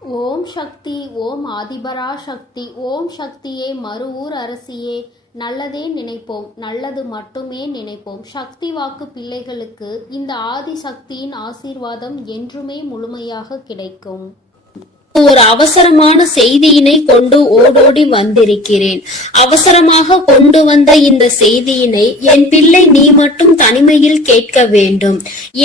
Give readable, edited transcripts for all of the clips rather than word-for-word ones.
ஓம் சக்தி, ஓம் ஆதிபரா சக்தி, ஓம் சக்தியே, மறுவூர் அரசியே, நல்லதே நினைப்போம், நல்லது மட்டுமே நினைப்போம். சக்தி வாக்கு பிள்ளைகளுக்கு இந்த ஆதி சக்தியின் ஆசீர்வாதம் என்றுமே முழுமையாக கிடைக்கும். ஒரு அவசரமான செய்தியினை கொண்டு ஓடோடி வந்திருக்கிறேன். அவசரமாக கொண்டு வந்த இந்த செய்தியினை என் பிள்ளை நீ மட்டும் தனிமையில் கேட்க வேண்டும்.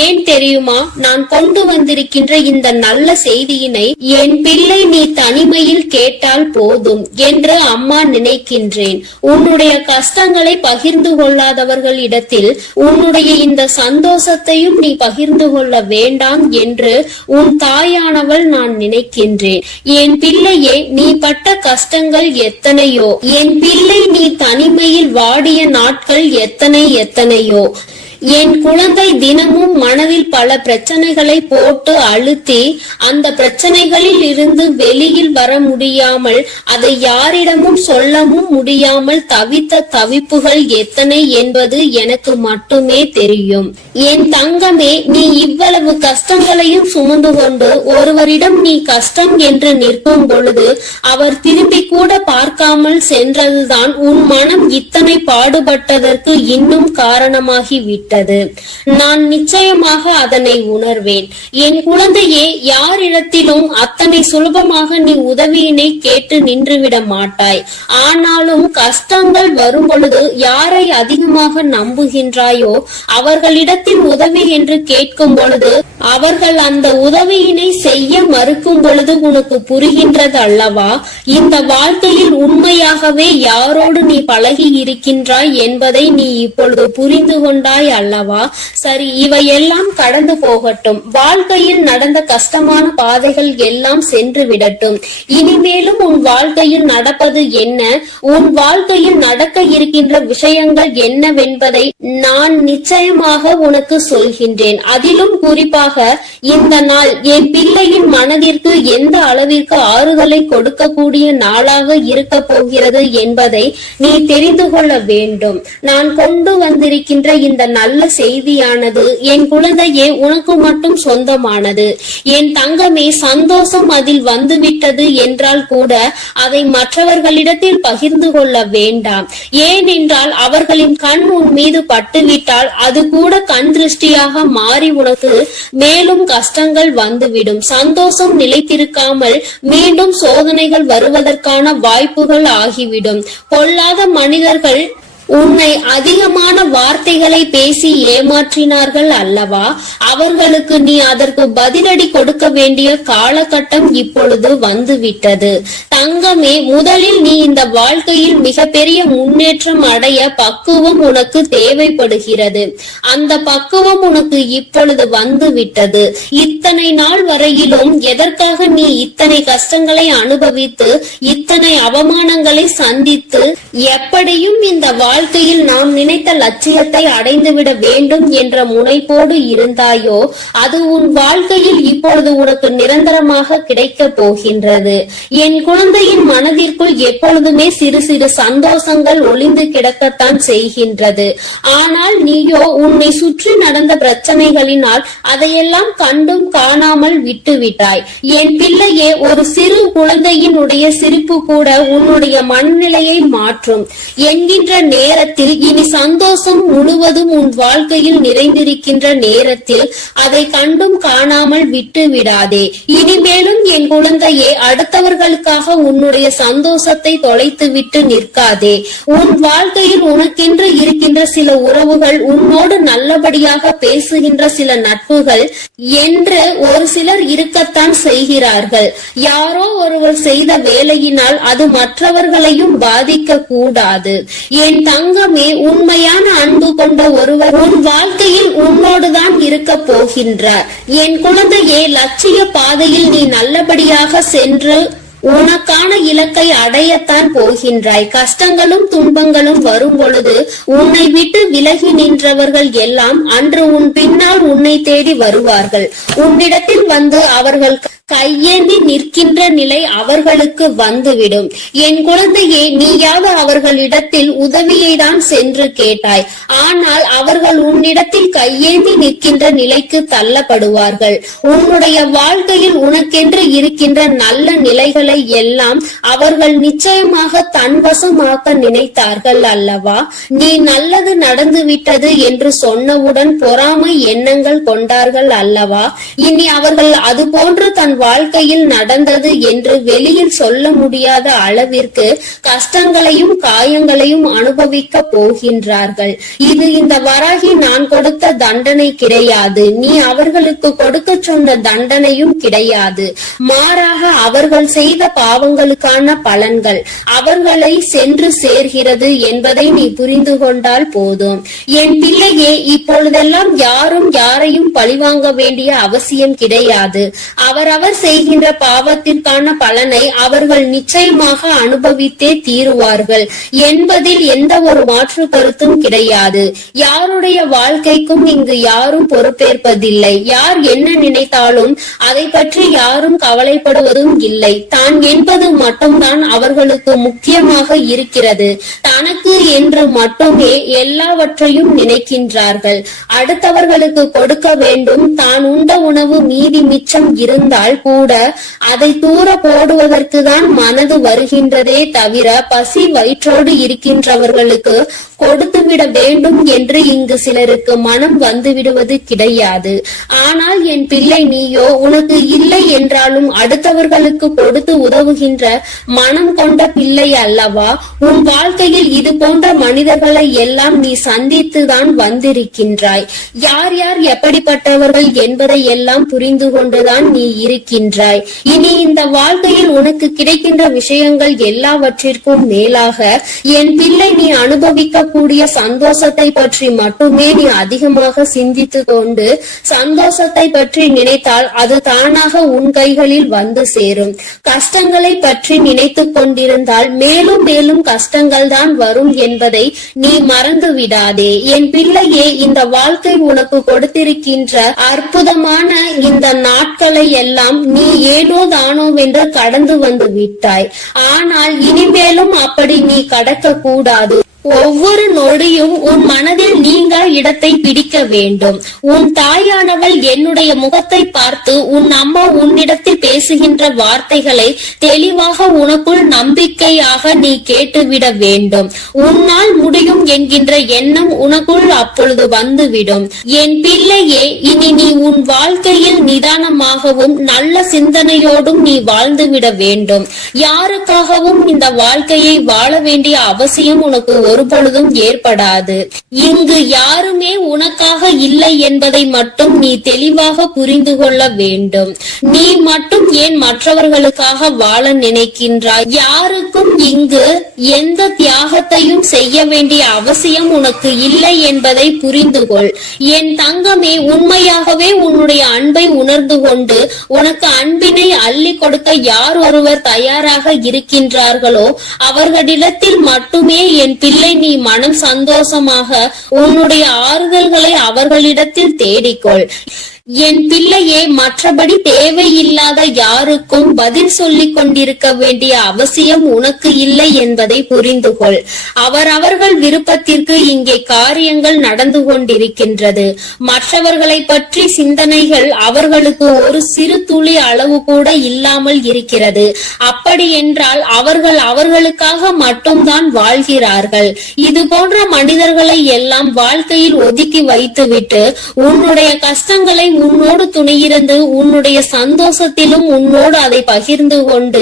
ஏன் தெரியுமா? நான் கொண்டு வந்திருக்கின்ற இந்த நல்ல செய்தியினை என் பிள்ளை நீ தனிமையில் கேட்டால் போதும் என்று அம்மா நினைக்கின்றேன். உன்னுடைய கஷ்டங்களை பகிர்ந்து கொள்ளாதவர்களிடத்தில் உன்னுடைய இந்த சந்தோஷத்தையும் நீ பகிர்ந்து கொள்ள வேண்டாம் என்று உன் தாயானவள் நான் நினைக்கின்றேன். என் பிள்ளையே, நீ பட்ட கஷ்டங்கள் எத்தனையோ, என் பிள்ளை நீ தனிமையில் வாடிய நாட்கள் எத்தனையோ. என் குழந்தை தினமும் மனதில் பல பிரச்சனைகளை போட்டு அழுத்தி அந்த பிரச்சனைகளில் இருந்து வெளியில் வர முடியாமல் அதை யாரிடமும் சொல்லவும் முடியாமல் தவித்த தவிப்புகள் எத்தனை என்பது எனக்கு மட்டுமே தெரியும். என் தங்கமே, நீ இவ்வளவு கஷ்டங்களையும் சுமந்து கொண்டு ஒருவரிடம் நீ கஷ்டம் என்று நிற்கும் பொழுது அவர் திரும்பி கூட பார்க்காமல் சென்றதுதான் உன் மனம் இத்தனை பாடுபட்டதற்கு இன்னும் காரணமாகிவிட்டது. நான் நிச்சயமாக அதனை உணர்வேன். என் குழந்தையே, யாரிடத்திலும் அத்தனை சுலபமாக நீ உதவியினை கேட்டு நின்றுவிட மாட்டாய். ஆனாலும் கஷ்டங்கள் வரும் பொழுது யாரை அதிகமாக நம்புகின்றாயோ அவர்களிடத்தில் உதவி என்று கேட்கும் பொழுது அவர்கள் அந்த உதவியினை செய்ய மறுக்கும் பொழுது உனக்கு புரிகின்றது அல்லவா? இந்த வாழ்க்கையில் உண்மையாகவே யாரோடு நீ பழகி இருக்கின்றாய் என்பதை நீ இப்பொழுது புரிந்து கொண்டாய் அல்லவா? சரி, இவையெல்லாம் கடந்து போகட்டும். வாழ்க்கையில் நடந்த கஷ்டமான பாதைகள் எல்லாம் சென்று விடட்டும். இனிமேலும் உன் வாழ்க்கையில் நடப்பது என்ன, உன் வாழ்க்கையில் நடக்க இருக்கின்ற விஷயங்கள் என்னவென்பதை நான் நிச்சயமாக உனக்கு சொல்கின்றேன். அதிலும் குறிப்பாக இந்த நாள் என் பிள்ளையின் மனதிற்கு எந்த அளவிற்கு ஆறுதலை கொடுக்கக்கூடிய நாளாக இருக்க போகிறது என்பதை நீ தெரிந்து கொள்ள வேண்டும். நான் கொண்டு வந்திருக்கின்ற இந்த நல்ல செய்தியானது என் குழந்தையே உனக்கு மட்டும் சொந்தமானது. என் தங்கமே, சந்தோஷம் அதில் வந்துவிட்டது என்றால் கூட அதை மற்றவர்களிடத்தில் பகிர்ந்து கொள்ள வேண்டாம். ஏனென்றால் அவர்களின் கண் உன் மீது பட்டுவிட்டால் அது கூட கண் திருஷ்டியாக மாறி உனக்கு மேலும் கஷ்டங்கள் வந்துவிடும். சந்தோஷம் நிலைத்திருக்காமல் மீண்டும் சோதனைகள் வருவதற்கான வாய்ப்புகள் ஆகிவிடும். பொல்லாத மனிதர்கள் உன்னை அதிகமான வார்த்தைகளை பேசி ஏமாற்றினார்கள் அல்லவா? அவர்களுக்கு நீ அதற்கு பதிலடி கொடுக்க வேண்டிய காலகட்டம் இப்பொழுது வந்துவிட்டது. தங்கமே, முதலில் நீ இந்த வாழ்க்கையில் மிகப்பெரிய முன்னேற்றம் அடைய பக்குவம் உனக்கு தேவைப்படுகிறது. அந்த பக்குவம் உனக்கு இப்பொழுது வந்துவிட்டது. இத்தனை நாள் வரையிலும் எதற்காக நீ இத்தனை கஷ்டங்களை அனுபவித்து இத்தனை அவமானங்களை சந்தித்து எப்படியும் இந்த வாழ்க்கையில் நாம் நினைத்த லட்சியத்தை அடைந்துவிட வேண்டும் என்ற முனைப்போடு இருந்தாயோ அது உன் வாழ்க்கையில் இப்பொழுது உனக்கு நிரந்தரமாக கிடைக்க போகின்றது. என் குழந்தையின் மனதிற்குள் எப்பொழுதுமே சிறு சிறு சந்தோஷங்கள் ஒளிந்து கிடக்கத்தான் செய்கின்றது. ஆனால் நீயோ உன்னை சுற்றி நடந்த பிரச்சனைகளினால் அதையெல்லாம் கண்டும் காணாமல் விட்டுவிட்டாய். என் பிள்ளையே, ஒரு சிறு குழந்தையினுடைய சிரிப்பு கூட உன்னுடைய மனநிலையை மாற்றும் என்கின்ற நேரத்தில் இனி சந்தோஷம் முழுவதும் உன் வாழ்க்கையில் நிறைந்திருக்கின்ற நேரத்தில் அதை கண்டும் காணாமல் விட்டு விடாதே. இனிமேலும் என் குழந்தையே, அடுத்தவர்களுக்காக உன்னுடைய சந்தோஷத்தை தொலைத்து விட்டு நிற்காதே. உன் வாழ்க்கையில் உனக்கென்று இருக்கின்ற சில உறவுகள், உன்னோடு நல்லபடியாக பேசுகின்ற சில நட்புகள் என்று ஒரு சிலர் இருக்கத்தான் செய்கிறார்கள். யாரோ ஒருவர் செய்த வேலையினால் அது மற்றவர்களையும் பாதிக்க கூடாது. என் தங்கமே, உண்மையான அன்பு கொண்ட ஒருவர் உன் வாழ்க்கையில் உன்னோடுதான் இருக்க போகின்றார். என் குழந்தையே, லட்சிய பாதையில் நீ நல்லபடியாக சென்று உனக்கான இலக்கை அடையத்தான் போகின்றாய். கஷ்டங்களும் துன்பங்களும் வரும் பொழுது உன்னை விட்டு விலகி நின்றவர்கள் எல்லாம் அன்று உன் பின்னால் உன்னை தேடி வருவார்கள். உன்னிடத்தில் வந்து அவர்கள் கையேந்தி நிற்கின்ற நிலை அவர்களுக்கு வந்துவிடும். என் குழந்தையே, நீயாவது அவர்களிடத்தில் உதவியை தான் சென்று கேட்டாய். ஆனால் அவர்கள் உன்னிடத்தில் கையேந்தி நிற்கின்ற நிலைக்கு தள்ளப்படுவார்கள். உன்னுடைய வாழ்க்கையில் உனக்கென்று இருக்கின்ற நல்ல நிலைகளை எல்லாம் அவர்கள் நிச்சயமாக தன்வசமாக்க நினைத்தார்கள் அல்லவா? நீ நல்லது நடந்து விட்டது என்று சொன்னவுடன் பொறாமை எண்ணங்கள் கொண்டார்கள் அல்லவா? இனி அவர்கள் அது போன்று தன் வாழ்க்கையில் நடந்தது என்று வெளியில் சொல்ல முடியாத அளவிற்கு கஷ்டங்களையும் காயங்களையும் அனுபவிக்க போகின்றார்கள். இது இந்த வராகி நான் கொடுத்த தண்டனை கிடையாது. நீ அவர்களுக்கு கொடுக்க சொன்ன தண்டனையும் கிடையாது. மாறாக அவர்கள் செய்த பாவங்களுக்கான பலன்கள் அவர்களை சென்று சேர்கிறது என்பதை நீ புரிந்து கொண்டால் போதும். என் பிள்ளையே, இப்பொழுதெல்லாம் யாரும் யாரையும் பழிவாங்க வேண்டிய அவசியம் கிடையாது. அவரவர் செய்கின்ற பாவத்திற்கான பலனை அவர்கள் நிச்சயமாக அனுபவித்தே தீருவார்கள் என்பதில் எந்த ஒரு மாற்று கருத்தும் கிடையாது. யாருடைய வாழ்க்கைக்கும் இங்கு யாரும் பொறுப்பேற்பதில்லை. யார் என்ன நினைத்தாலும் அதை பற்றி யாரும் கவலைப்படுவதும் இல்லை. தான் என்பது மட்டும்தான் அவர்களுக்கு முக்கியமாக இருக்கிறது. தனக்கு என்று மட்டுமே எல்லாவற்றையும் நினைக்கின்றார்கள். அடுத்தவர்களுக்கு கொடுக்க வேண்டும். தான் உண்ட உணவு மீதி மிச்சம் இருந்தால் கூட அதை தூர போடுவதற்கு தான் மனது வருகின்றதே தவிர பசி வயிற்றோடு இருக்கின்றவர்களுக்கு கொடுத்துவிட வேண்டும் என்று இங்கு சிலருக்கு மனம் வந்து விடுவது கிடையாது. ஆனால் என் பிள்ளை, நீயோ உனக்கு இல்லை என்றாலும் அடுத்தவர்களுக்கு கொடுத்து உதவுகின்ற மனம் கொண்ட பிள்ளை அல்லவா? உன் வாழ்க்கையில் இது போன்ற மனிதர்களை எல்லாம் நீ சந்தித்துதான் வந்திருக்கின்றாய். யார் யார் எப்படிப்பட்டவர்கள் என்பதை எல்லாம் புரிந்து கொண்டுதான் நீ இருக்கின்றாய். இனி இந்த வாழ்க்கையில் உனக்கு கிடைக்கின்ற விஷயங்கள் எல்லாவற்றிற்கும் மேலாக என் பிள்ளை, நீ அனுபவிக்க கூடிய சந்தோஷத்தை பற்றி மட்டுமே நீ அதிகமாக சிந்தித்து கொண்டு சந்தோஷத்தை பற்றி நினைத்தால் அது தானாக உன் கைகளில் வந்து சேரும். கஷ்டங்களை பற்றி நினைத்து கொண்டிருந்தால் மேலும் மேலும் கஷ்டங்கள் தான் வரும் என்பதை நீ மறந்து விடாதே. என் பிள்ளையே, இந்த வாழ்க்கை உனக்கு கொடுத்திருக்கின்ற அற்புதமான இந்த நாட்களை எல்லாம் நீ ஏனோ தானோ வென்று கடந்து வந்து விட்டாய். ஆனால் இனிமேலும் அப்படி நீ கடக்க கூடாது. ஒவ்வொரு நொடியும் உன் மனதில் நீங்க இடத்தை பிடிக்க வேண்டும். உன் தாயானவள் என்னுடைய முகத்தை பார்த்து உன் அம்மா உன்னிடத்தில் பேசுகின்ற வார்த்தைகளை தெளிவாக உனக்குள் நம்பிக்கையாக நீ கேட்டுவிட வேண்டும். உன்னால் முடியும் என்கின்ற எண்ணம் உனக்குள் அப்பொழுது வந்துவிடும். என் பிள்ளையே, இனி நீ உன் வாழ்க்கையில் நிதானமாகவும் நல்ல சிந்தனையோடும் நீ வாழ்ந்துவிட வேண்டும். யாருக்காகவும் இந்த வாழ்க்கையை வாழ வேண்டிய அவசியம் உனக்கு ஒரு பொழுதும் ஏற்படாது. இங்கு யாருமே உனக்காக இல்லை என்பதை மட்டும் நீ தெளிவாக புரிந்து கொள்ள வேண்டும். நீ மட்டும் ஏன் மற்றவர்களுக்காக வாழ நினைக்கின்றாய்? யாருக்கும் இங்கு எந்த தியாகத்தையும் செய்ய வேண்டிய அவசியம் உனக்கு இல்லை என்பதை புரிந்து கொள். என் தங்கமே, உண்மையாகவே உன்னுடைய அன்பை உணர்ந்து கொண்டு உனக்கு அன்பினை அள்ளி கொடுக்க யார் ஒருவர் தயாராக இருக்கின்றார்களோ அவர்களிடத்தில் மட்டுமே என் பிள்ளை நீ மனம் சந்தோஷமாக உன்னுடைய ஆறுதல்களை அவர்களிடத்தில் தேடிக்கொள். என் பிள்ளையே, மற்றபடி தேவையில்லாத யாருக்கும் பதில் சொல்லிக் கொண்டிருக்க வேண்டிய அவசியம் உனக்கு இல்லை என்பதை புரிந்து கொள். அவரவர்கள் விருப்பத்திற்கு இங்கே காரியங்கள் நடந்து கொண்டிருக்கின்றது. மற்றவர்களை பற்றி சிந்தனைகள் அவர்களுக்கு ஒரு சிறு துளி அளவு கூட இல்லாமல் இருக்கிறது. அப்படி என்றால் அவர்கள் அவர்களுக்காக மட்டும்தான் வாழ்கிறார்கள். இது போன்ற மனிதர்களை எல்லாம் வாழ்க்கையில் ஒதுக்கி வைத்துவிட்டு உன்னுடைய கஷ்டங்களை உன்னோடு துணையிருந்து உன்னுடைய சந்தோஷத்திலும் உன்னோடு அதை பகிர்ந்து கொண்டு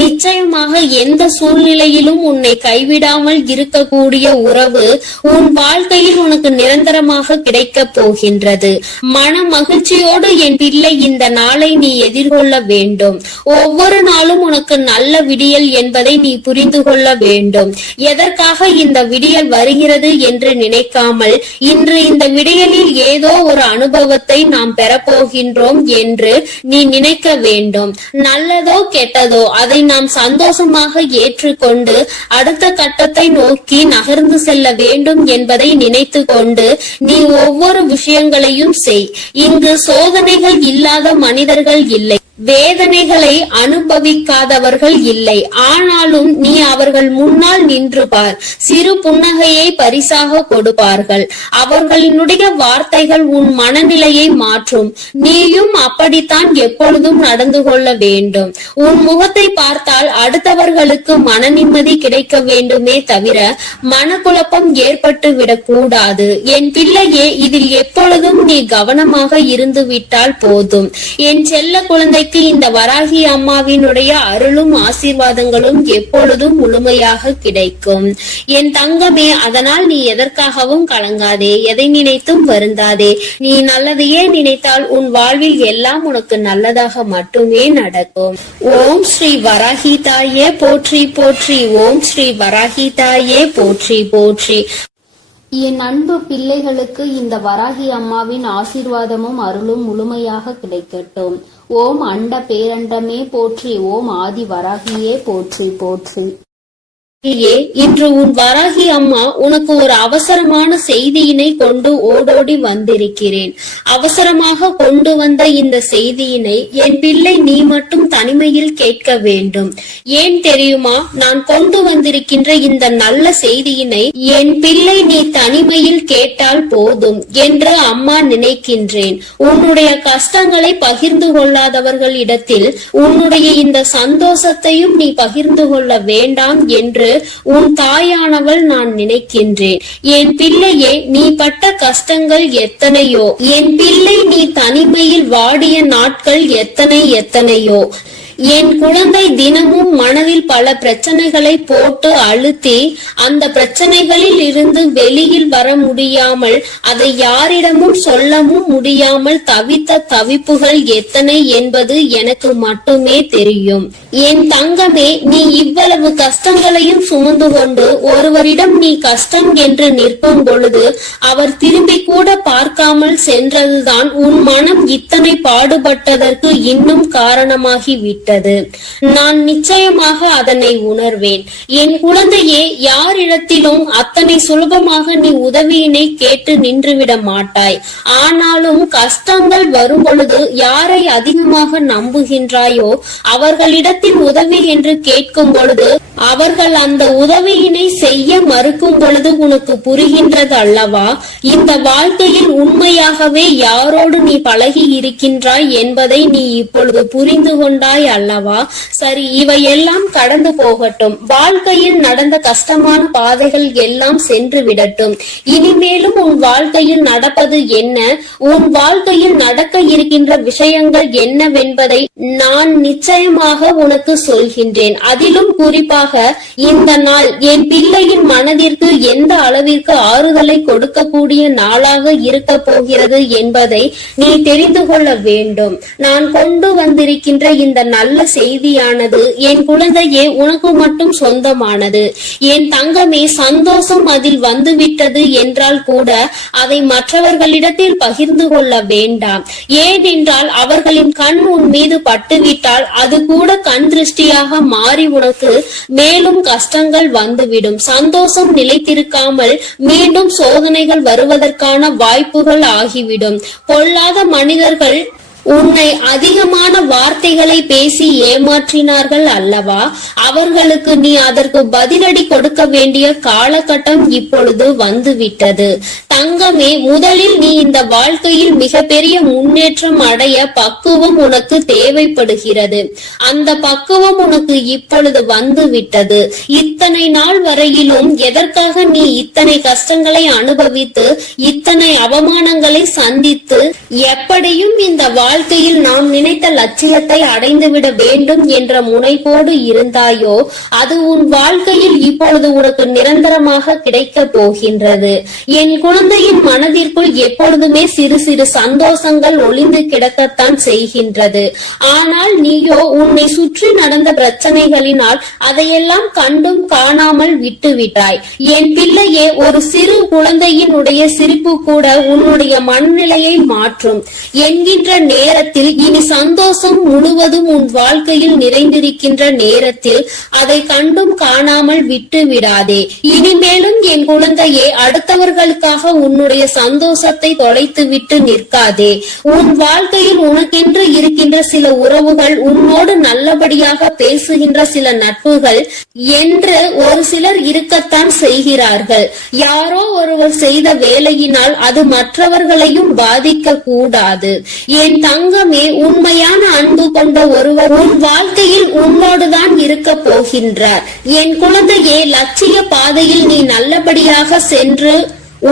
நிச்சயமாக எந்த சூழ்நிலையிலும் உன்னை கைவிடாமல் இருக்கக்கூடிய உறவு உன் வாழ்க்கையில் உனக்கு நிரந்தரமாக கிடைக்க போகின்றது. மன மகிழ்ச்சியோடு என் பிள்ளை இந்த நாளை நீ எதிர்கொள்ள வேண்டும். ஒவ்வொரு நாளும் உனக்கு நல்ல விடியல் என்பதை நீ புரிந்து கொள்ள வேண்டும். எதற்காக இந்த விடியல் வருகிறது என்று நினைக்காமல் இன்று இந்த விடியலில் ஏதோ ஒரு அனுபவத்தை நாம் பெறப்போகின்றோம் என்று நீ நினைக்க வேண்டும். நல்லதோ கெட்டதோ அதை நாம் சந்தோஷமாக ஏற்றுக்கொண்டு அடுத்த கட்டத்தை நோக்கி நகர்ந்து செல்ல வேண்டும் என்பதை நினைத்து கொண்டு நீ ஒவ்வொரு விஷயங்களையும் செய். இங்கு சோதனைகள் இல்லாத மனிதர்கள் இல்லை. வேதனைகளை அனுபவிக்காதவர்கள் இல்லை. ஆனாலும் நீ அவர்கள் முன்னால் நின்று பார். சிறு புன்னகையை பரிசாக கொடுப்பார்கள். அவர்களுடைய வார்த்தைகள் உன் மனநிலையை மாற்றும். நீயும் அப்படித்தான் எப்பொழுதும் நடந்து கொள்ள வேண்டும். உன் முகத்தை பார்த்தால் அடுத்தவர்களுக்கு மன நிம்மதி கிடைக்க வேண்டுமே தவிர மனக்குழப்பம் ஏற்பட்டு விடக்கூடாது. என் பிள்ளையே, இதில் எப்பொழுதும் நீ கவனமாக இருந்து விட்டால் போதும். என் செல்ல குழந்தைக்கு இந்த வராகி அம்மாவினுடைய அருளும் ஆசீர்வாதங்களும் எப்பொழுதும் முழுமையாக கிடைக்கும். என் தங்கமே, அதனால் நீ எதற்காகவும் கலங்காதே, எதை நினைத்தும் வருந்தாதே. நீ நல்லதையே நினைத்தால் உன் வாழ்வில் எல்லாம் உனக்கு நல்லதாக மட்டுமே நடக்கும். ஓம் ஸ்ரீ வராகி தாயே போற்றி போற்றி. ஓம் ஸ்ரீ வராகி தாயே போற்றி போற்றி. என் அன்பு பிள்ளைகளுக்கு இந்த வராகி அம்மாவின் ஆசீர்வாதமும் அருளும் முழுமையாக கிடைக்கட்டும். ஓம் அண்ட பேரண்டமே போற்றி. ஓம் ஆதி வராகியே போற்றி போற்றி. இன்று உன் வராகி அம்மா உனக்கு ஒரு அவசரமான செய்தியினை கொண்டு ஓடோடி வந்திருக்கிறேன். அவசரமாக கொண்டு வந்த இந்த செய்தியினை என் பிள்ளை நீ மட்டும் தனிமையில் கேட்க வேண்டும். ஏன் தெரியுமா? நான் கொண்டு வந்திருக்கின்ற இந்த நல்ல செய்தியினை என் பிள்ளை நீ தனிமையில் கேட்டால் போதும் என்று அம்மா நினைக்கின்றேன். உன்னுடைய கஷ்டங்களை பகிர்ந்து கொள்ளாதவர்களிடத்தில் உன்னுடைய இந்த சந்தோஷத்தையும் நீ பகிர்ந்து கொள்ள வேண்டாம் என்று உன் தாயானவள் நான் நினைக்கின்றேன். என் பிள்ளையே, நீ பட்ட கஷ்டங்கள் எத்தனையோ. என் பிள்ளை நீ தனிமையில் வாடிய நாட்கள் எத்தனையோ. என் குழந்தை தினமும் மனதில் பல பிரச்சனைகளை போட்டு அழுத்தி அந்த பிரச்சனைகளில் இருந்து வெளியில் வர முடியாமல் அதை யாரிடமும் சொல்லவும் முடியாமல் தவித்த தவிப்புகள் எத்தனை என்பது எனக்கு மட்டுமே தெரியும். என் தங்கமே, நீ இவ்வளவு கஷ்டங்களையும் சுமந்து கொண்டு ஒருவரிடம் நீ கஷ்டம் என்று நிற்கும் பொழுது அவர் திரும்பி கூட பார்க்காமல் சென்றதுதான் உன் மனம் இத்தனை பாடுபட்டதற்கு இன்னும் காரணமாகி விட்டது. நான் நிச்சயமாக அதனை உணர்வேன். என் குழந்தையே, யாரிடத்திலும் அத்தனை சுலபமாக நீ உதவியினை கேட்டு நின்றுவிட மாட்டாய். ஆனாலும் கஷ்டங்கள் வரும் பொழுது யாரை அதிகமாக நம்புகின்றாயோ அவர்களிடத்தில் உதவி என்று கேட்கும் பொழுது அவர்கள் அந்த உதவியினை செய்ய மறுக்கும் பொழுது உனக்கு புரிகின்றது அல்லவா? இந்த வாழ்க்கையில் உண்மையாகவே யாரோடு நீ பழகி இருக்கின்றாய் என்பதை நீ இப்பொழுது புரிந்து கொண்டாய் அல்லவா? சரி, இவையெல்லாம் கடந்து போகட்டும். வாழ்க்கையில் நடந்த கஷ்டமான பாதைகள் எல்லாம் சென்று விடட்டும். இனிமேலும் உன் வாழ்க்கையில் நடப்பது என்ன, உன் வாழ்க்கையில் நடக்க இருக்கின்ற விஷயங்கள் என்னவென்பதை நான் நிச்சயமாக உனக்கு சொல்கின்றேன். அதிலும் குறிப்பாக இந்த நாள் என் பிள்ளையின் மனதிற்கு எந்த அளவிற்கு ஆறுதலை கொடுக்கக்கூடிய நாளாக இருக்க போகிறது என்பதை நீ தெரிந்து கொள்ள வேண்டும். நான் கொண்டு வந்திருக்கின்ற இந்த நல்ல செய்தியானது என் குழந்தையே உனக்கு மட்டும் சொந்தமானது. என் தங்கமே, சந்தோஷம் அதில் வந்துவிட்டது என்றால் கூட அதை மற்றவர்களிடத்தில் பகிர்ந்து கொள்ள வேண்டாம். ஏனென்றால் அவர்களின் கண் உன் மீது பட்டுவிட்டால் அது கூட கண் திருஷ்டியாக மாறி உனக்கு மேலும் கஷ்டங்கள் வந்துவிடும். சந்தோஷம் நிலைத்திருக்காமல் மீண்டும் சோதனைகள் வருவதற்கான வாய்ப்புகள் ஆகிவிடும். பொல்லாத மனிதர்கள் உன்னை அதிகமான வார்த்தைகளை பேசி ஏமாற்றினார்கள் அல்லவா? அவர்களுக்கு நீ அதற்கு பதிலடி கொடுக்க வேண்டிய காலகட்டம் இப்பொழுது வந்துவிட்டது. தங்கமே, முதலில் நீ இந்த வாழ்க்கையில் மிகப்பெரிய முன்னேற்றம் அடைய பக்குவம் உனக்கு தேவைப்படுகிறது. அந்த பக்குவம் உனக்கு இப்பொழுது வந்து விட்டது. இத்தனை நாள் வரையிலும் எதற்காக நீ இத்தனை கஷ்டங்களை அனுபவித்து இத்தனை அவமானங்களை சந்தித்து எப்படியும் இந்த வாழ்க்கையில் நாம் நினைத்த லட்சியத்தை அடைந்துவிட வேண்டும் என்ற முனைப்போடு இருந்தாயோ அது உன் வாழ்க்கையில் இப்பொழுது உனக்கு நிரந்தரமாக கிடைக்க போகின்றது. என் குழந்தையின் மனதிற்குள் எப்பொழுதுமே சிறு சிறு சந்தோஷங்கள் ஒளிந்து கிடக்கத்தான் செய்கின்றது. ஆனால் நீயோ உன்னை சுற்றி நடந்த பிரச்சனைகளினால் அதையெல்லாம் கண்டும் காணாமல் விட்டுவிட்டாய். என் பிள்ளையே, ஒரு சிறு குழந்தையினுடைய சிரிப்பு கூட உன்னுடைய மனநிலையை மாற்றும் என்கின்ற நேரத்தில் இனி சந்தோஷம் முழுவதும் உன் வாழ்க்கையில் நிறைந்திருக்கின்ற நேரத்தில் அதை கண்டும் காணாமல் விட்டு விடாதே. இனிமேலும் என் குழந்தையே, அடுத்தவர்களுக்காக உன்னுடைய சந்தோஷத்தை தொலைத்து விட்டு நிற்காதே. உன் வாழ்க்கையில் உனக்கென்று இருக்கின்ற சில உறவுகள், உன்னோடு நல்லபடியாக பேசுகின்ற சில நட்புகள் என்று ஒரு சிலர் இருக்கத்தான் செய்கிறார்கள். யாரோ ஒருவர் செய்த வேலையினால் அது மற்றவர்களையும் பாதிக்க கூடாது. என் தங்கமே, உண்மையான அன்பு கொண்ட ஒருவர் உன் வாழ்க்கையில் உன்னோடுதான் இருக்க போகின்றார். என் குழந்தையே, லட்சிய பாதையில் நீ நல்லபடியாக சென்று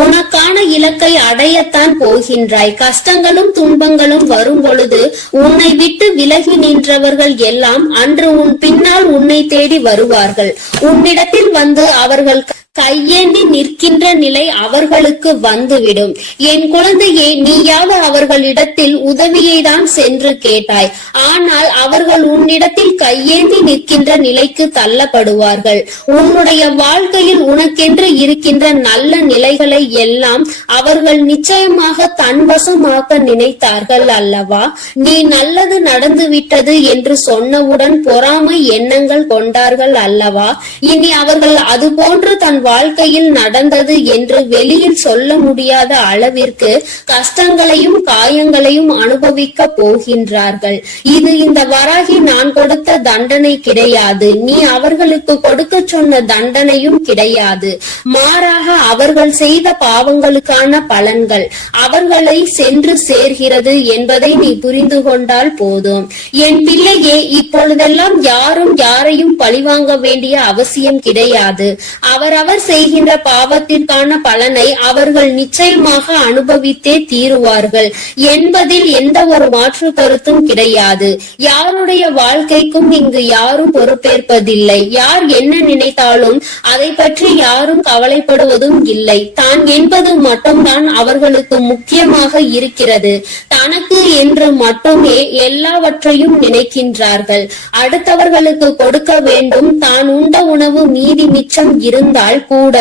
உனக்கான இலக்கை அடையத்தான் போகின்றாய். கஷ்டங்களும் துன்பங்களும் வரும் பொழுது உன்னை விட்டு விலகி நின்றவர்கள் எல்லாம் அன்று உன் பின்னால் உன்னை தேடி வருவார்கள். உன்னிடத்தில் வந்து அவர்கள் கையேந்தி நிற்கின்ற நிலை அவர்களுக்கு வந்துவிடும். என் குழந்தையே, நீயாவது அவர்களிடத்தில் உதவியை தான் சென்று கேட்டாய். ஆனால் அவர்கள் உன்னிடத்தில் கையேந்தி நிற்கின்ற நிலைக்கு தள்ளப்படுவார்கள். உன்னுடைய வாழ்க்கையில் உனக்கென்று இருக்கின்ற நல்ல நிலைகளை எல்லாம் அவர்கள் நிச்சயமாக தன்வசமாக்க நினைத்தார்கள் அல்லவா? நீ நல்லது நடந்து விட்டது என்று சொன்னவுடன் பொறாமை எண்ணங்கள் கொண்டார்கள் அல்லவா? இனி அவர்கள் அது போன்று தன் வாழ்க்கையில் நடந்தது என்று வெளியில் சொல்ல முடியாத அளவிற்கு கஷ்டங்களையும் காயங்களையும் அனுபவிக்க போகின்றார்கள். இது இந்த வராகி நான் கொடுத்த தண்டனை கிடையாது. நீ அவர்களுக்கு கொடுக்க சொன்ன தண்டனையும் கிடையாது. மாறாக அவர்கள் செய்த பாவங்களுக்கான பலன்கள் அவர்களை சென்று சேர்கிறது என்பதை நீ புரிந்து கொண்டால் போதும். என் பிள்ளையே, இப்பொழுதெல்லாம் யாரும் யாரையும் பழிவாங்க வேண்டிய அவசியம் கிடையாது. அவரவர் செய்கின்ற பாவத்திற்கான பலனை அவர்கள் நிச்சயமாக அனுபவித்தே தீருவார்கள் என்பதில் எந்த ஒரு மாற்று கருத்தும் கிடையாது. யாருடைய வாழ்க்கைக்கும் இங்கு யாரும் பொறுப்பேற்பதில்லை. யார் என்ன நினைத்தாலும் அதை பற்றி யாரும் கவலைப்படுவதும் இல்லை. தான் என்பது மட்டும்தான் அவர்களுக்கு முக்கியமாக இருக்கிறது. தனக்கு என்று மட்டுமே எல்லாவற்றையும் நினைக்கின்றார்கள். அடுத்தவர்களுக்கு கொடுக்க வேண்டும். தான் உண்ட உணவு மீதி மிச்சம் இருந்தால் கூட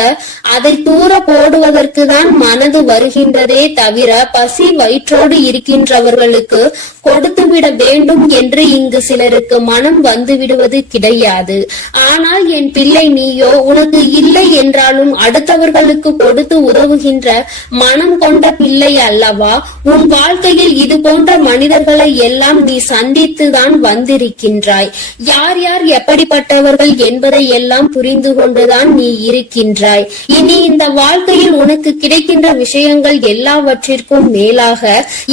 அதை தூர போடுவதற்கு தான் மனது வருகின்றதே தவிர பசி வயிற்றோடு இருக்கின்றவர்களுக்கு கொடுத்துவிட வேண்டும் என்று இங்கு சிலருக்கு மனம் வந்து விடுவது கிடையாது. ஆனால் என் பிள்ளை, நீயோ உனக்கு இல்லை என்றாலும் அடுத்தவர்களுக்கு கொடுத்து உதவுகின்ற மனம் கொண்ட பிள்ளை அல்லவா? உன் வாழ்க்கையில் இது போன்ற மனிதர்களை எல்லாம் நீ சந்தித்துதான் வந்திருக்கின்றாய். யார் யார் எப்படிப்பட்டவர்கள் என்பதை எல்லாம் புரிந்து கொண்டுதான் நீ இருக்கின்றாய். இனி இந்த வாழ்க்கையில் உனக்கு கிடைக்கின்ற விஷயங்கள் எல்லாவற்றிற்கும் மேலாக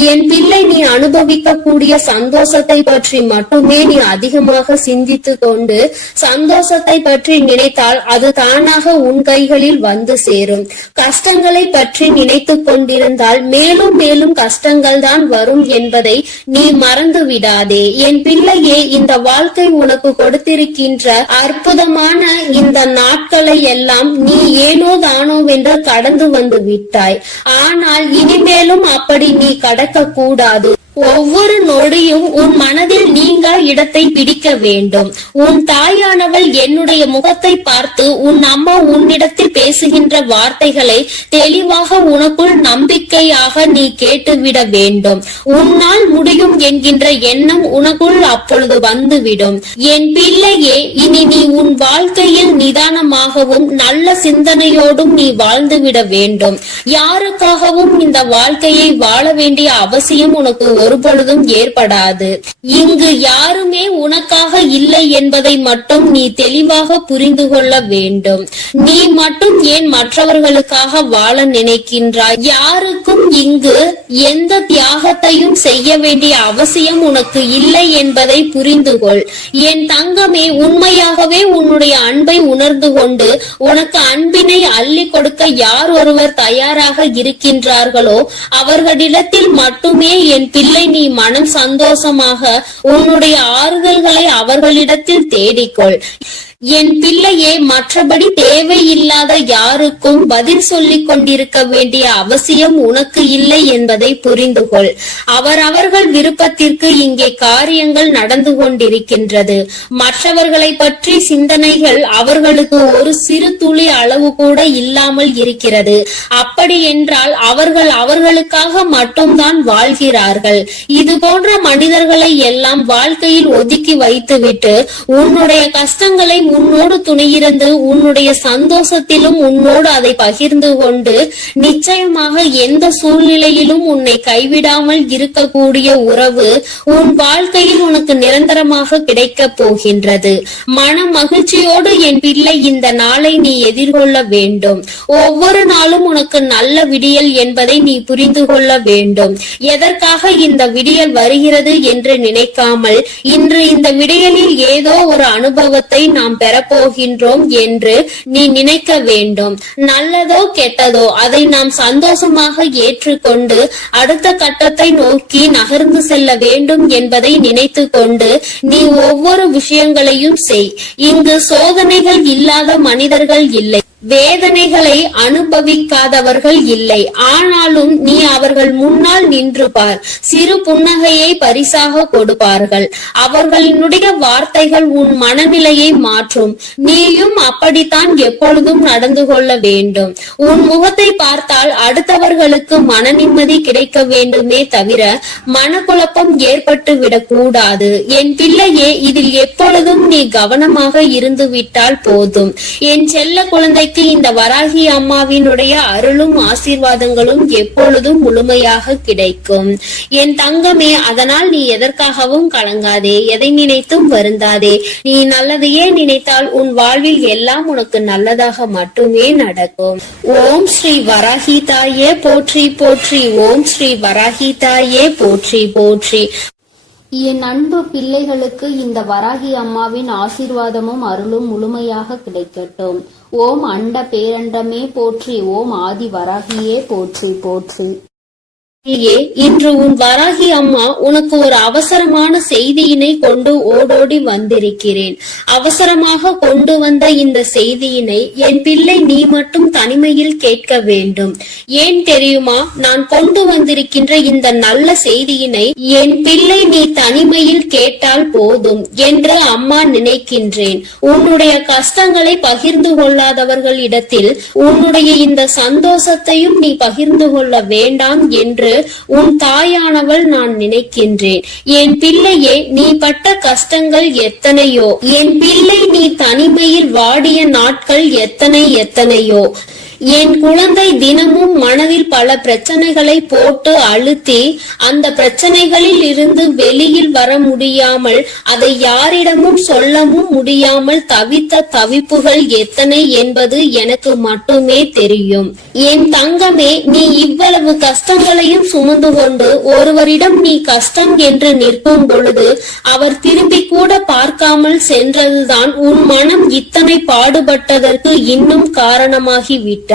என் பிள்ளை, நீ அனுபவிக்க கூடிய சந்தோஷத்தை பற்றி மட்டுமே நீ அதிகமாக சிந்தித்து கொண்டு சந்தோஷத்தை பற்றி நினைத்தால் அது தானாக உன் கைகளில் வந்து சேரும். கஷ்டங்களை பற்றி நினைத்து கொண்டிருந்தால் மேலும் மேலும் கஷ்டங்கள் தான் வரும் என்பதை நீ மறந்து விடாதே. என் பிள்ளையே, இந்த வாழ்க்கை உனக்கு கொடுத்திருக்கின்ற அற்புதமான இந்த நாட்களை எல்லாம் நீ ஏனோ தானோ வென்று கடந்து வந்து விட்டாய். ஆனால் இனிமேலும் அப்படி நீ கடக்க கூடாது. ஒவ்வொரு நொடியும் உன் மனதில் நீங்கா இடத்தை பிடிக்க வேண்டும். உன் தாயானவள் என்னுடைய முகத்தை பார்த்து உன் அம்மா உன்னிடத்தில் பேசுகின்ற வார்த்தைகளை தெளிவாக உனக்குள் நம்பிக்கையாக நீ கேட்டுவிட வேண்டும். உன்னால் முடியும் என்கின்ற எண்ணம் உனக்குள் அப்பொழுது வந்துவிடும். என் பிள்ளையே, இனி நீ உன் வாழ்க்கையில் நிதானமாகவும் நல்ல சிந்தனையோடும் நீ வாழ்ந்துவிட வேண்டும். யாருக்காகவும் இந்த வாழ்க்கையை வாழ வேண்டிய அவசியம் உனக்கு ஒருபொழுதும் ஏற்படாது. இங்கு யாருமே உனக்காக இல்லை என்பதை மட்டும் நீ தெளிவாக புரிந்து கொள்ள வேண்டும். நீ மட்டும் ஏன் மற்றவர்களுக்காக வாழ நினைக்கின்றாய்? யாருக்கும் இங்கு எந்த தியாகத்தையும் செய்ய வேண்டிய அவசியம் உனக்கு இல்லை என்பதை புரிந்து கொள். என் தங்கமே, உண்மையாகவே உன்னுடைய அன்பை உணர்ந்து கொண்டு உனக்கு அன்பினை அள்ளி கொடுக்க யார் ஒருவர் தயாராக இருக்கின்றார்களோ அவர்களிடத்தில் மட்டுமே என் பிள்ளை நீ மனம் சந்தோஷமாக உன்னுடைய ஆறுதல்களை அவர்களிடத்தில் தேடிக்கொள். என் பிள்ளையே, மற்றபடி தேவையில்லாத யாருக்கும் பதில் சொல்லிக் கொண்டிருக்க வேண்டிய அவசியம் உனக்கு இல்லை என்பதை புரிந்து கொள். அவரவர்கள் விருப்பத்திற்கு இங்கே காரியங்கள் நடந்து கொண்டிருக்கின்றது. மற்றவர்களை பற்றி சிந்தனைகள் அவர்களுக்கு ஒரு சிறு துளி அளவு கூட இல்லாமல் இருக்கிறது. அப்படி என்றால் அவர்கள் அவர்களுக்காக மட்டும்தான் வாழ்கிறார்கள். இது போன்ற மனிதர்களை எல்லாம் வாழ்க்கையில் ஒதுக்கி வைத்துவிட்டு உன்னுடைய கஷ்டங்களை உன்னோடு துணையிருந்து உன்னுடைய சந்தோஷத்திலும் உன்னோடு அதை பகிர்ந்து கொண்டு நிச்சயமாக எந்த சூழ்நிலையிலும் உன்னை கைவிடாமல் இருக்கக்கூடிய உறவு உன் வாழ்க்கையில் உனக்கு நிரந்தரமாக கிடைக்க போகின்றது. மன மகிழ்ச்சியோடு என் பிள்ளை இந்த நாளை நீ எதிர்கொள்ள வேண்டும். ஒவ்வொரு நாளும் உனக்கு நல்ல விடியல் என்பதை நீ புரிந்து கொள்ள வேண்டும். எதற்காக இந்த விடியல் வருகிறது என்று நினைக்காமல் இன்று இந்த விடியலில் ஏதோ ஒரு அனுபவத்தை நாம் பெறப்போகின்றோம் என்று நீ நினைக்க வேண்டும். நல்லதோ கெட்டதோ அதை நாம் சந்தோஷமாக ஏற்றுக்கொண்டு அடுத்த கட்டத்தை நோக்கி நகர்ந்து செல்ல வேண்டும் என்பதை நினைத்து கொண்டு நீ ஒவ்வொரு விஷயங்களையும் செய். இங்கு சோதனைகள் இல்லாத மனிதர்கள் இல்லை, வேதனைகளை அனுபவிக்காதவர்கள் இல்லை. ஆனாலும் நீ அவர்கள் முன்னால் நின்று பார். சிறு புன்னகையை பரிசாக கொடுப்பார்கள். அவர்களினுடைய வார்த்தைகள் உன் மனநிலையை மாற்றும். நீயும் அப்படித்தான் எப்பொழுதும் நடந்து கொள்ள வேண்டும். உன் முகத்தை பார்த்தால் அடுத்தவர்களுக்கு மன நிம்மதி கிடைக்க வேண்டுமே தவிர மனக்குழப்பம் ஏற்பட்டு விடக்கூடாது. என் பிள்ளையே, இதில் எப்பொழுதும் நீ கவனமாக இருந்து விட்டால் போதும். என் செல்ல குழந்தை இந்த வராகி அம்மாவினுடைய அருளும் ஆசீர்வாதங்களும் எப்பொழுதும் முழுமையாக கிடைக்கும். என் தங்கமே, அதனால் நீ எதற்காகவும் கலங்காதே, எதை நினைத்தும் வருந்தாதே. நீ நல்லதையே நினைத்தால் உன் வாழ்வில் எல்லாம் உனக்கு நல்லதாக மட்டுமே நடக்கும். ஓம் ஸ்ரீ வராகி தாயே போற்றி போற்றி. ஓம் ஸ்ரீ வராகி தாயே போற்றி போற்றி. என் அன்பு பிள்ளைகளுக்கு இந்த வராகி அம்மாவின் ஆசீர்வாதமும் அருளும் முழுமையாக கிடைக்கட்டும். ஓம் அண்ட பேரண்டமே போற்றி. ஓம் ஆதி வராகியே போற்றி போற்றி. இன்று உன் வராகி அம்மா உனக்கு ஒரு அவசரமான செய்தியினை கொண்டு ஓடோடி வந்திருக்கிறேன். அவசரமாக கொண்டு வந்த இந்த செய்தியினை என் பிள்ளை நீ மட்டும் தனிமையில் கேட்க வேண்டும். ஏன் தெரியுமா? நான் கொண்டு வந்திருக்கின்ற இந்த நல்ல செய்தியினை என் பிள்ளை நீ தனிமையில் கேட்டால் போதும் என்று அம்மா நினைக்கின்றேன். உன்னுடைய கஷ்டங்களை பகிர்ந்து கொள்ளாதவர்கள் இடத்தில் உன்னுடைய இந்த சந்தோஷத்தையும் நீ பகிர்ந்து கொள்ள வேண்டாம் என்று உன் தாயானவள் நான் நினைக்கின்றேன். என் பிள்ளையே, நீ பட்ட கஷ்டங்கள் எத்தனையோ, என் பிள்ளை நீ தனிமையில் வாடிய நாட்கள் எத்தனையோ. என் குழந்தை தினமும் மனதில் பல பிரச்சனைகளை போட்டு அழுத்தி அந்த பிரச்சனைகளில் இருந்து வெளியில் வர முடியாமல் அதை யாரிடமும் சொல்லவும் முடியாமல் தவித்த தவிப்புகள் எத்தனை என்பது எனக்கு மட்டுமே தெரியும். என் தங்கமே, நீ இவ்வளவு கஷ்டங்களையும் சுமந்து கொண்டு ஒருவரிடம் நீ கஷ்டம் என்று நிற்கும் பொழுது அவர் திரும்பி கூட பார்க்காமல் சென்றதுதான் உன் மனம் இத்தனை பாடுபட்டதற்கு இன்னும் காரணமாகி விட்டது.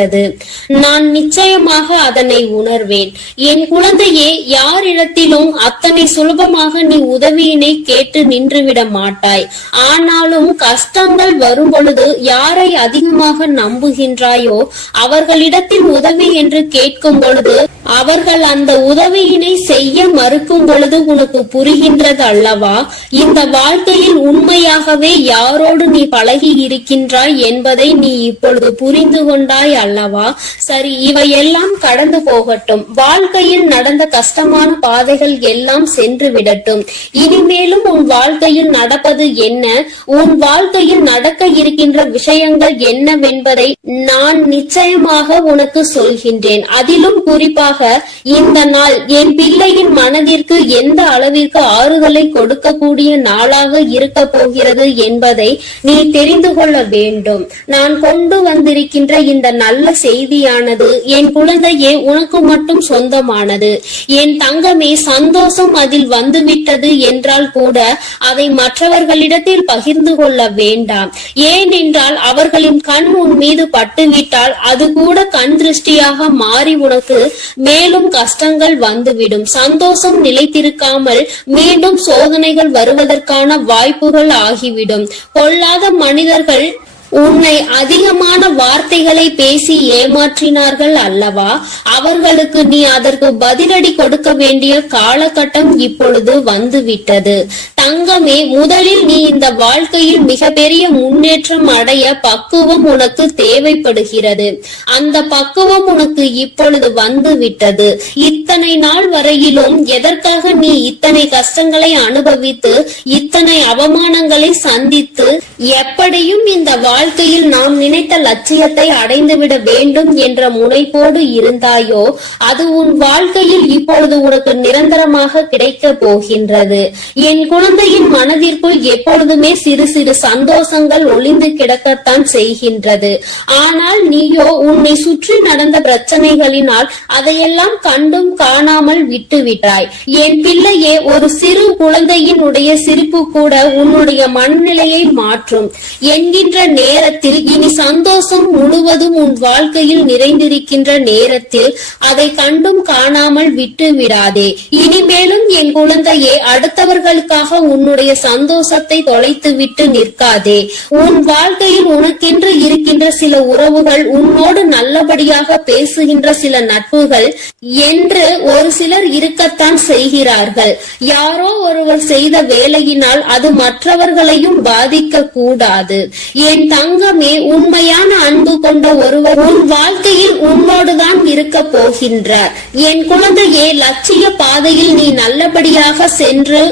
நான் நிச்சயமாக அதனை உணர்வேன். என் குழந்தையே, யாரிடத்திலும் அத்தனை சுலபமாக நீ உதவியினை கேட்டு நின்றுவிட மாட்டாய். ஆனாலும் கஷ்டங்கள் வரும் பொழுது யாரை அதிகமாக நம்புகின்றாயோ அவர்களிடத்தில் உதவி என்று கேட்கும் பொழுது அவர்கள் அந்த உதவியினை செய்ய மறுக்கும் பொழுது உனக்கு புரிகின்றது அல்லவா? இந்த வாழ்க்கையில் உண்மையாகவே யாரோடு நீ பழகி இருக்கின்றாய் என்பதை நீ இப்பொழுது புரிந்து கொண்டாய் அல்லவா? சரி, இவையெல்லாம் கடந்து போகட்டும். வாழ்க்கையில் நடந்த கஷ்டமான பாதைகள் எல்லாம் சென்று விடட்டும். இனிமேலும் உன் வாழ்க்கையில் நடப்பது என்ன, உன் வாழ்க்கையில் நடக்க இருக்கின்ற விஷயங்கள் என்னவென்பதை நான் நிச்சயமாக உனக்கு சொல்கின்றேன். அதிலும் குறிப்பாக இந்த நாள் என் பிள்ளையின் மனதிற்கு எந்த அளவிற்கு ஆறுதலை கொடுக்கக்கூடிய நாளாக இருக்க போகிறது என்பதை நீ தெரிந்து கொள்ள வேண்டும். நான் கொண்டு வந்திருக்கின்ற இந்த நல்ல செய்தியானது என் குழந்தையே உனக்கு மட்டும் சொந்தமானது. என் தங்கமே, சந்தோஷம் அதில் வந்துவிட்டது என்றால் கூட அதை மற்றவர்களிடத்தில் பகிர்ந்து கொள்ள வேண்டாம். ஏனென்றால் அவர்களின் கண் உன் மீது பட்டுவிட்டால் அது கூட கண் திருஷ்டியாக மாறி உனக்கு மேலும் கஷ்டங்கள் வந்துவிடும். சந்தோஷம் நிலைத்திருக்காமல் மீண்டும் சோதனைகள் வருவதற்கான வாய்ப்புகள் ஆகிவிடும். கொள்ளாத மனிதர்கள் உன்னை அதிகமான வார்த்தைகளை பேசி ஏமாற்றினார்கள் அல்லவா? அவர்களுக்கு நீ அதற்கு பதிலடி கொடுக்க வேண்டிய காலகட்டம் இப்பொழுது வந்துவிட்டது. தங்கமே, முதலில் நீ இந்த வாழ்க்கையில் மிகப்பெரிய முன்னேற்றம் அடைய பக்குவம் உனக்கு தேவைப்படுகிறது. அந்த பக்குவம் உனக்கு இப்பொழுது வந்து விட்டது. இத்தனை நாள் வரையிலும் எதற்காக நீ இத்தனை கஷ்டங்களை அனுபவித்து இத்தனை அவமானங்களை சந்தித்து எப்படியும் இந்த வாழ்க்கையில் நாம் நினைத்த லட்சியத்தை அடைந்துவிட வேண்டும் என்ற முனைப்போடு இருந்தாயோ, அது உன் வாழ்க்கையில் இப்பொழுது உனக்கு நிரந்தரமாக கிடைக்க போகின்றது. என் குழந்தையின் மனதிற்குள் எப்பொழுதுமே சிறு சிறு சந்தோஷங்கள் ஒளிந்து கிடக்கத்தான் செய்கின்றது. ஆனால் நீயோ உன்னை சுற்றி நடந்த பிரச்சனைகளினால் அதையெல்லாம் கண்டும் காணாமல் விட்டுவிட்டாய். என் பிள்ளையே, ஒரு சிறு குழந்தையினுடைய சிரிப்பு கூட உன்னுடைய மனநிலையை மாற்றும் என்கின்ற நேரத்தில், இனி சந்தோஷம் முழுவதும் உன் வாழ்க்கையில் நிறைந்திருக்கின்ற நேரத்தில் அதை கண்டும் காணாமல் விட்டு விடாதே. இனிமேலும் என் குழந்தையே, அடுத்தவர்களுக்காக உன்னுடைய சந்தோஷத்தை தொலைத்து விட்டு நிற்காதே. உன் வாழ்க்கையில் உனக்கென்று இருக்கின்ற சில உறவுகள், உன்னோடு நல்லபடியாக பேசுகின்ற சில நட்புகள் என்று ஒரு சிலர் இருக்கத்தான் செய்கிறார்கள். யாரோ ஒருவர் செய்த வேலையினால் அது மற்றவர்களையும் பாதிக்க கூடாது. என் தங்கமே, உண்மையான அன்பு கொண்ட ஒருவர் உன் வாழ்க்கையில் உன்னோடுதான் இருக்க போகின்றார். என் குழந்தையே, லட்சிய பாதையில் நீ நல்லபடியாக சென்று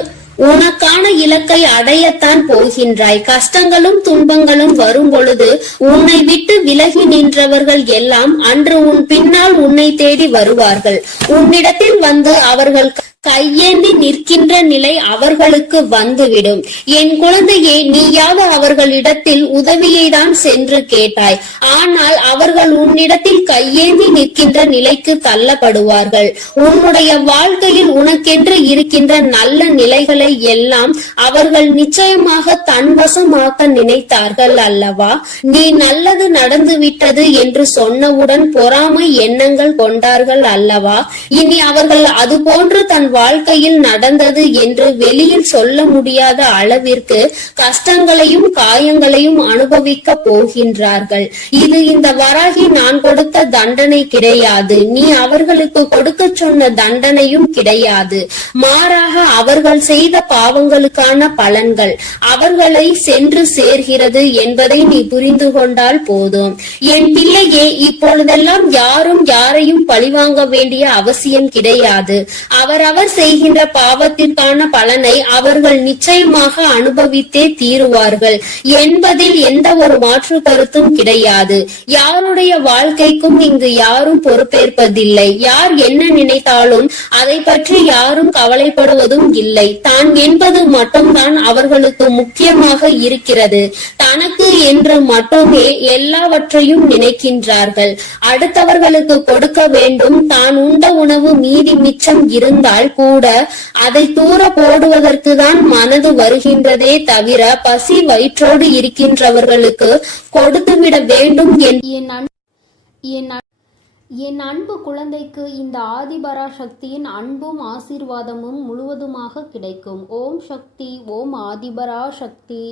உனக்கான இலக்கை அடையத்தான் போகின்றாய். கஷ்டங்களும் துன்பங்களும் வரும் பொழுது உன்னை விட்டு விலகி நின்றவர்கள் எல்லாம் அன்று உன் பின்னால் உன்னை தேடி வருவார்கள். உன்னிடத்தில் வந்து அவர்கள் கையேந்தி நிற்கின்ற நிலை அவர்களுக்கு வந்துவிடும். என் குழந்தையே, நீயாவது அவர்களிடத்தில் உதவியை தான் சென்று கேட்டாய். ஆனால் அவர்கள் உன்னிடத்தில் கையேந்தி நிற்கின்ற நிலைக்கு தள்ளப்படுவார்கள். உன்னுடைய வாழ்க்கையில் உனக்கென்று இருக்கின்ற நல்ல நிலைகளை எல்லாம் அவர்கள் நிச்சயமாக தன்வசமாக்க நினைத்தார்கள் அல்லவா? நீ நல்லது நடந்து விட்டது என்று சொன்னவுடன் பொறாமை எண்ணங்கள் கொண்டார்கள் அல்லவா? இனி அவர்கள் அது போன்று தன் வாழ்க்கையில் நடந்தது என்று வெளியில் சொல்ல முடியாத அளவிற்கு கஷ்டங்களையும் காயங்களையும் அனுபவிக்க போகின்றார்கள். இது இந்த வராகி நான் கொடுத்த தண்டனை கிடையாது. நீ அவர்களுக்கு கொடுக்க சொன்ன தண்டனையும் கிடையாது. மாறாக அவர்கள் செய்த பாவங்களுக்கான பலன்கள் அவர்களை சென்று சேர்கிறது என்பதை நீ புரிந்து கொண்டால் போதும். என் பிள்ளையே, இப்பொழுதெல்லாம் யாரும் யாரையும் பழிவாங்க வேண்டிய அவசியம் கிடையாது. அவரவர் செய்கின்ற பாவத்திற்கான பலனை அவர்கள் நிச்சயமாக அனுபவித்தே தீருவார்கள் என்பதில் எந்த ஒரு மாற்று கருத்தும் கிடையாது. யாருடைய வாழ்க்கைக்கும் இங்கு யாரும் பொறுப்பேற்பதில்லை. யார் என்ன நினைத்தாலும் அதை பற்றி யாரும் கவலைப்படுவதும் இல்லை. தான் என்பது மட்டும்தான் அவர்களுக்கு முக்கியமாக இருக்கிறது. தனக்கு என்று மட்டுமே எல்லாவற்றையும் நினைக்கின்றார்கள். அடுத்தவர்களுக்கு கொடுக்க வேண்டும். தான் உண்ட உணவு மீதி மிச்சம் இருந்தால் கூட அதை தூர போடுவதற்கு தான் மனது வருகின்றதே தவிர பசி வயிற்றோடு இருக்கின்றவர்களுக்கு கொடுத்துவிட வேண்டும். என் அன்பு குழந்தைக்கு இந்த ஆதிபராசக்தியின் அன்பும் ஆசீர்வாதமும் முழுவதுமாக கிடைக்கும். ஓம் சக்தி, ஓம் ஆதிபராசக்தி.